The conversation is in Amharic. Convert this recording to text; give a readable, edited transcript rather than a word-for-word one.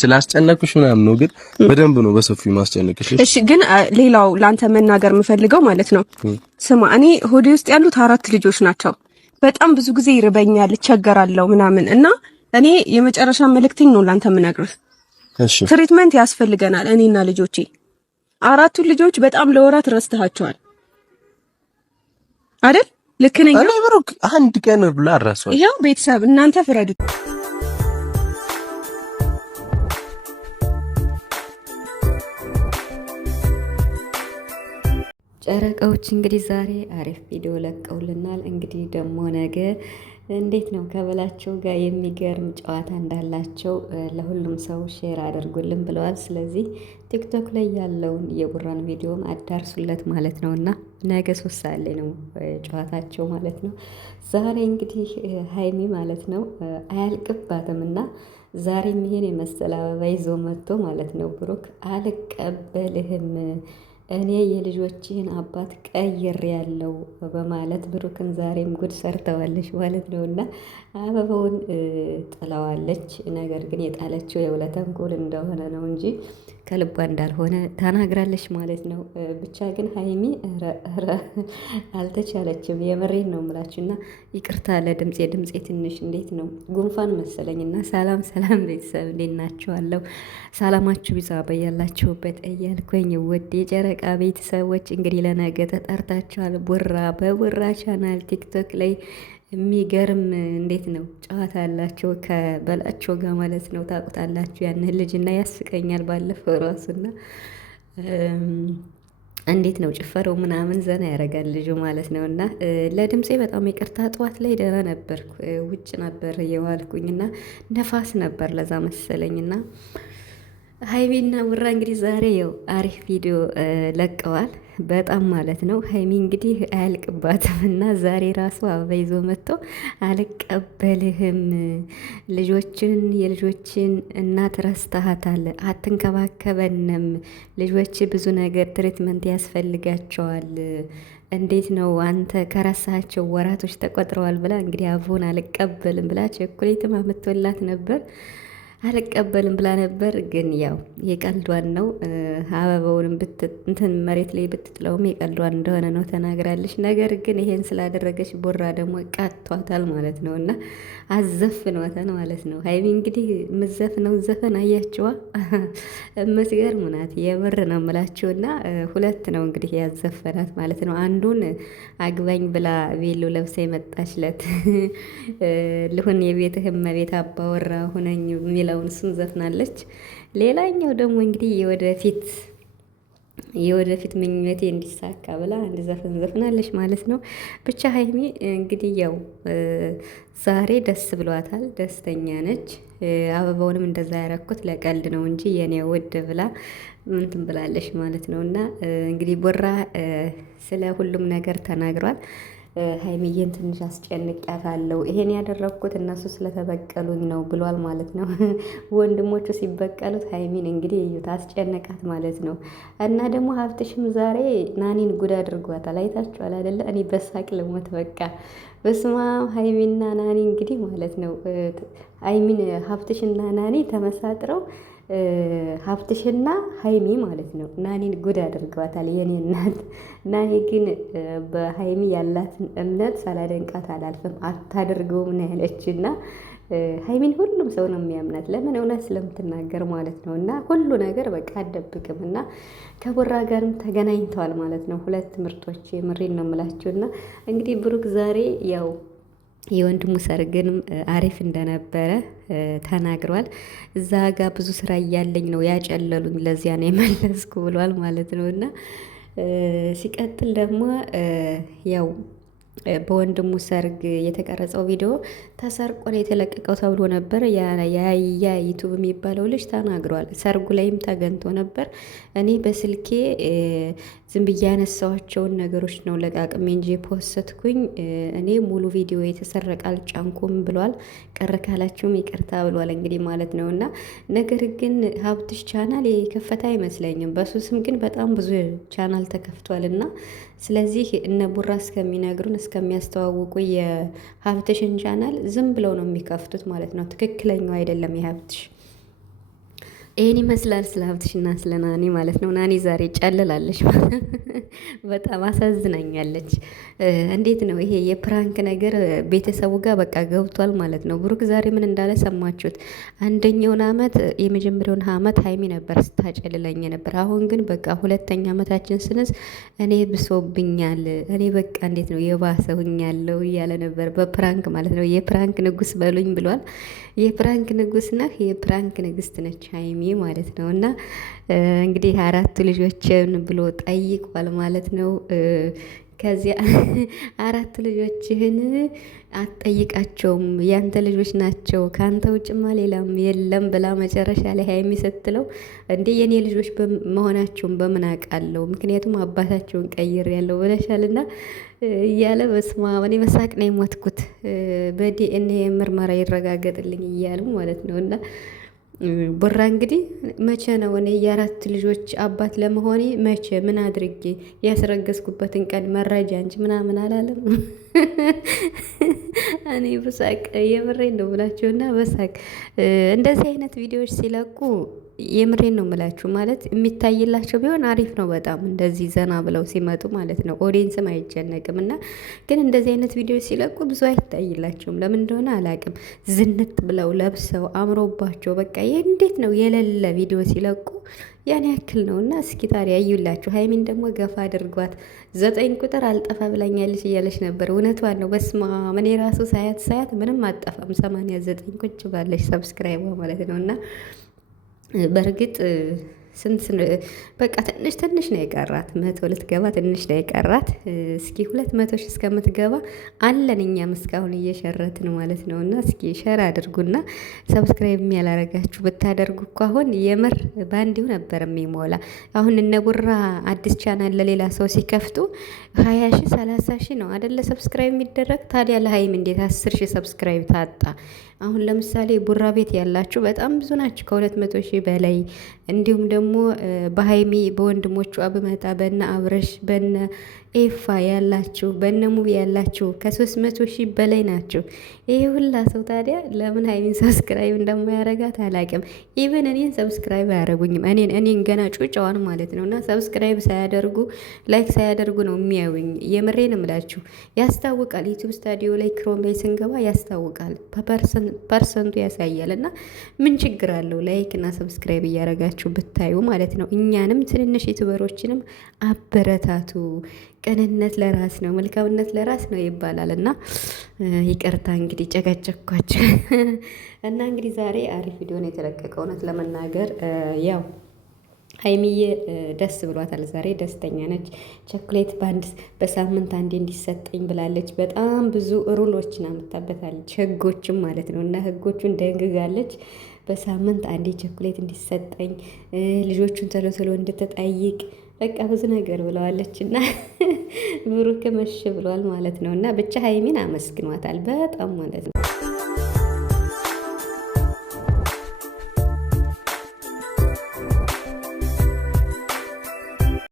ስላስጨነቅሽ ምናምን ነው፣ ግን በደንብ ነው በሰፊው ማስጨነቅሽ። እሺ፣ ግን ሌላው ላንተ መናገር የምፈልገው ማለት ነው፣ ስማ፣ እኔ ሆዴ ውስጥ ያሉት 4 ልጆች ናቸው። በጣም ብዙ ጊዜ ይርበኛል፣ እቸገራለሁ ምናምን እና እኔ የመጨረሻ መልእክቴን ነው ላንተ የምነግርህ። እሺ፣ ትሪትመንት ያስፈልገናል እኔና ልጆቼ። 4 ልጆች በጣም ለወራት ረስተሃቸዋል አይደል? ልክ ነኝ? እኔ ብሩክ አንድ ቀን ብላ አራሷል። ይሄው ቤተሰብ እናንተ ፍረዱ። ጨረቃዎች እንግዲህ ዛሬ አሪፍ ቪዲዮ ለቀውልናል። እንግዲህ ደግሞ ነገ እንዴት ነው ከበላቸው ጋር የሚገርም ጨዋታ እንዳላቸው ለሁሉም ሰው ሼር አድርጉልን ብለዋል። ስለዚህ ቲክቶክ ላይ ያለውን የቡራን ቪዲዮም አዳርሱለት ማለት ነው እና ነገ 3 ሰዓት ላይ ነው ጨዋታቸው ማለት ነው። ዛሬ እንግዲህ ሀይሚ ማለት ነው አያልቅባትም እና ዛሬም ይሄን የመሰለ አበባ ይዞ መጥቶ ማለት ነው ብሩክ አልቀበልህም እኔ የልጆችህን አባት ቀይር ያለው በማለት ብሩክን ዛሬም ጉድ ሰርተዋለች ማለት ነው እና አበባውን ጥለዋለች። ነገር ግን የጣለችው የውለተንኮል እንደሆነ ነው እንጂ ከልቧ እንዳልሆነ ተናግራለች ማለት ነው። ብቻ ግን ሀይሚ አልተቻለችም። የምሬን ነው የምላችሁ እና ይቅርታ ለድምፄ ትንሽ እንዴት ነው ጉንፋን መሰለኝና። ሰላም ሰላም ቤተሰብ እንዴት ናችኋለሁ? ሰላማችሁ ቢዛ በያላችሁበት እያልኩኝ ውድ የጨረቃ ቤተሰቦች እንግዲህ ለነገ ተጠርታችኋል። ቡራ በቡራ ቻናል ቲክቶክ ላይ የሚገርም እንዴት ነው ጨዋታ ያላቸው ከበላቸው ጋር ማለት ነው። ታውቁታላችሁ ያንን ልጅና ያስቀኛል ባለፈው ራሱና እንዴት ነው ጭፈረው ምናምን ዘና ያደርጋል ልጁ ማለት ነው። እና ለድምፄ በጣም ይቅርታ። ጠዋት ላይ ደህና ነበርኩ፣ ውጭ ነበር የዋልኩኝና ነፋስ ነበር ለዛ መሰለኝና ሀይሚና ቡራ እንግዲህ ዛሬ ያው አሪፍ ቪዲዮ ለቀዋል በጣም ማለት ነው። ሀይሚ እንግዲህ አያልቅባትም እና ዛሬ ራሱ አበባ ይዞ መጥቶ አልቀበልህም፣ የልጆችን እናት ረስተሃታል፣ አትንከባከበንም፣ ልጆች ብዙ ነገር ትሪትመንት ያስፈልጋቸዋል፣ እንዴት ነው አንተ ከረሳቸው ወራቶች ተቆጥረዋል ብላ እንግዲህ አበባውን አልቀበልም ብላ ቸኮሌትም አምጥቶላት ነበር። አልቀበልም ብላ ነበር። ግን ያው የቀልዷን ነው። አበባውንም እንትን መሬት ላይ ብትጥለውም የቀልዷን እንደሆነ ነው ተናግራለች። ነገር ግን ይሄን ስላደረገች ቡራ ደግሞ ቀጥቷታል ማለት ነው እና አዘፍኗታል ማለት ነው። ሀይሚ እንግዲህ የምትዘፍነው ዘፈን አያችዋ የምትገርም ናት። የምር ነው የምላችሁ እና 2 ነው እንግዲህ ያዘፈናት ማለት ነው። አንዱን አግባኝ ብላ ቬሎ ለብሳ የመጣችለት ልሁን የቤትህ እመቤት አባወራ ሁነኝ የሚለውን እሱን ዘፍናለች። ሌላኛው ደግሞ እንግዲህ የወደፊት ምኞቴ እንዲሳካ ብላ አንድ ዘፈን ዘፍናለች ማለት ነው። ብቻ ሀይሚ እንግዲህ ያው ዛሬ ደስ ብሏታል፣ ደስተኛ ነች። አበባውንም እንደዛ ያረኩት ለቀልድ ነው እንጂ የኔ ውድ ብላ ምንትን ብላለች ማለት ነው። እና እንግዲህ ቡራ ስለ ሁሉም ነገር ተናግሯል። ሀይሚዬን ትንሽ አስጨንቂያታለሁ፣ ይሄን ያደረግኩት እነሱ ስለተበቀሉኝ ነው ብሏል ማለት ነው። ወንድሞቹ ሲበቀሉት ሀይሚን እንግዲህ እዩት አስጨነቃት ማለት ነው። እና ደግሞ ሀብትሽም ዛሬ ናኒን ጉድ አድርጓታል። አይታችኋል አይደለ? እኔ በሳቅ ልሞት በቃ በስማ ሀይሚና ናኒ እንግዲህ ማለት ነው ሀብትሽና ናኒ ተመሳጥረው ሀብትሽና ሀይሚ ማለት ነው ናኒን ጉድ አድርገዋታል። የኔ እናት ናኒ ግን በሀይሚ ያላትን እምነት ሳላደንቃት አላልፍም። አታደርገውም ነው ያለችና ሀይሚን ሁሉም ሰው ነው የሚያምናት። ለምን? እውነት ስለምትናገር ማለት ነው። እና ሁሉ ነገር በቃ አደብቅም እና ከቡራ ጋርም ተገናኝተዋል ማለት ነው። 2 ምርጦች የምሬን ነው የምላችሁ። እና እንግዲህ ብሩክ ዛሬ ያው የወንድሙ ሰርግንም አሪፍ እንደነበረ ተናግሯል። እዛ ጋር ብዙ ስራ እያለኝ ነው ያጨለሉኝ፣ ለዚያ ነው የመለስኩ ብሏል ማለት ነው። እና ሲቀጥል ደግሞ ያው በወንድሙ ሰርግ የተቀረጸው ቪዲዮ ተሰርቆ ነው የተለቀቀው ተብሎ ነበር። ያ ዩቱብ የሚባለው ልጅ ተናግሯል። ሰርጉ ላይም ተገንቶ ነበር። እኔ በስልኬ ዝም ብዬ ያነሳኋቸውን ነገሮች ነው ለቃቅሜ እንጂ ፖስትኩኝ። እኔ ሙሉ ቪዲዮ የተሰረቀ አልጫንኩም ብሏል። ቀረ ካላችሁም ይቅርታ ብሏል እንግዲህ ማለት ነው። እና ነገር ግን ሀብትሽ ቻናል የከፈተ አይመስለኝም። በሱ ስም ግን በጣም ብዙ ቻናል ተከፍቷል። እና ስለዚህ እነ ቡራ እስከሚነግሩን እስከሚያስተዋውቁ የሀብትሽን ቻናል ዝም ብለው ነው የሚከፍቱት ማለት ነው። ትክክለኛው አይደለም የሀብትሽ ይሄን ይመስላል ስለ ሀብትሽና ስለ ናኒ ማለት ነው። ናኒ ዛሬ ጨልላለች፣ በጣም አሳዝናኛለች። እንዴት ነው ይሄ የፕራንክ ነገር ቤተሰቡ ጋር በቃ ገብቷል ማለት ነው። ብሩክ ዛሬ ምን እንዳለ ሰማችሁት? አንደኛውን አመት የመጀመሪያውን አመት ሀይሚ ነበር ስታጨልለኝ ነበር። አሁን ግን በቃ ሁለተኛ አመታችን ስንስ እኔ ብሶብኛል፣ እኔ በቃ እንዴት ነው የባሰውኛለሁ እያለ ነበር በፕራንክ ማለት ነው። የፕራንክ ንጉስ በሉኝ ብሏል። የፕራንክ ንጉስ ነህ፣ የፕራንክ ንግስት ነች ሀይሚ ማለት ነው። እና እንግዲህ 4 ልጆችን ብሎ ጠይቋል ማለት ነው። ከዚያ 4 ልጆችህን አትጠይቃቸውም፣ ያንተ ልጆች ናቸው፣ ከአንተ ውጭማ ሌላም የለም ብላ መጨረሻ ላይ ሀይሚ ስትለው እንዴ የኔ ልጆች መሆናቸውን በምን አውቃለሁ? ምክንያቱም አባታቸውን ቀይር ያለው ብለሻልና እያለ በስማ እኔ በሳቅ ነው የሞትኩት። በዲኤንኤ ምርመራ ይረጋገጥልኝ እያሉ ማለት ነው። እና ቡራ እንግዲህ መቼ ነው እኔ የ4 ልጆች አባት ለመሆኔ መቼ ምን አድርጌ ያስረገዝኩበትን ቀን መረጃ እንጂ ምናምን አላለም። እኔ በሳቅ የምሬን ነው ብላችሁና በሳቅ እንደዚህ አይነት ቪዲዮዎች ሲለቁ የምሬን ነው ምላችሁ ማለት የሚታይላቸው ቢሆን አሪፍ ነው በጣም እንደዚህ ዘና ብለው ሲመጡ ማለት ነው። ኦዲየንስም አይጨነቅም። እና ግን እንደዚህ አይነት ቪዲዮዎች ሲለቁ ብዙ አይታይላቸውም። ለምን እንደሆነ አላቅም። ዝንጥ ብለው ለብሰው አምሮባቸው በቃ እንዴት ነው የሌለ ቪዲዮ ሲለቁ ያን ያክል ነው። እና እስኪ ታዲያ እዩላችሁ። ሀይሚን ደግሞ ገፋ አድርጓት። 9 ቁጥር አልጠፋ ብላኛለች እያለች ነበር። እውነቷን ነው። በስማ እኔ ራሱ ሳያት ምንም አጠፋም 89 ቁጭ ባለች ሰብስክራይቧ ማለት ነው። እና በእርግጥ ስንት በቃ ትንሽ ነው የቀራት። 100 ልትገባ ትንሽ ነው የቀራት። እስኪ 200 ሺህ እስከምትገባ አለን እኛም እስካሁን እየሸረትን ማለት ነው። እና እስኪ ሸር አድርጉና ሰብስክራይብ ያላረጋችሁ ብታደርጉ እኮ አሁን የምር ባንዲው ነበር የሚሞላ። አሁን እነ ቡራ አዲስ ቻናል ለሌላ ሰው ሲከፍቱ 20 ሺህ 30 ሺህ ነው አይደለ ሰብስክራይብ የሚደረግ። ታዲያ ለሀይም እንዴት 10 ሺህ ሰብስክራይብ ታጣ? አሁን ለምሳሌ ቡራ ቤት ያላችሁ በጣም ብዙ ናችሁ፣ ከ200 ሺህ በላይ። እንዲሁም ደግሞ በሀይሚ በወንድሞቹ አብመጣ በነ አብረሽ በነ ኤፋ ያላችሁ በነ ሙቪ ያላችሁ ከ300 ሺህ በላይ ናችሁ። ይሄ ሁላ ሰው ታዲያ ለምን ሀይሚን ሰብስክራይብ እንደማያረጋት አላቅም። ኢቨን እኔን ሰብስክራይብ አያረጉኝም። እኔን ገና ጩጫዋን ማለት ነው። እና ሰብስክራይብ ሳያደርጉ ላይክ ሳያደርጉ ነው የሚያዩኝ። የምሬን እምላችሁ ያስታውቃል። ዩቲዩብ ስታዲዮ ላይ ክሮም ላይ ስንገባ ያስታውቃል። ፐርሰንቱ ያሳያል። እና ምን ችግር አለው ላይክ እና ሰብስክራይብ እያረጋችሁ ብታዩ ማለት ነው። እኛንም ትንንሽ ዩቲዩበሮችንም አበረታቱ። ቅንነት ለራስ ነው፣ መልካምነት ለራስ ነው ይባላል። እና ይቅርታ እንግዲህ ጨቀጨኳቸው። እና እንግዲህ ዛሬ አሪፍ ቪዲዮ ነው የተለቀቀው። እውነት ለመናገር ያው ሀይሚዬ ደስ ብሏታል። ዛሬ ደስተኛ ነች። ቸኮሌት በሳምንት አንዴ እንዲሰጠኝ ብላለች። በጣም ብዙ ሩሎችን አምታበታለች፣ ህጎችም ማለት ነው። እና ህጎቹን ደንግጋለች። በሳምንት አንዴ ቸኮሌት እንዲሰጠኝ፣ ልጆቹን ቶሎ ቶሎ እንድትጠይቅ በቃ ብዙ ነገር ብለዋለች። እና ብሩክ መሽ ብሏል ማለት ነው። እና ብቻ ሀይሚን አመስግኗታል በጣም ማለት ነው።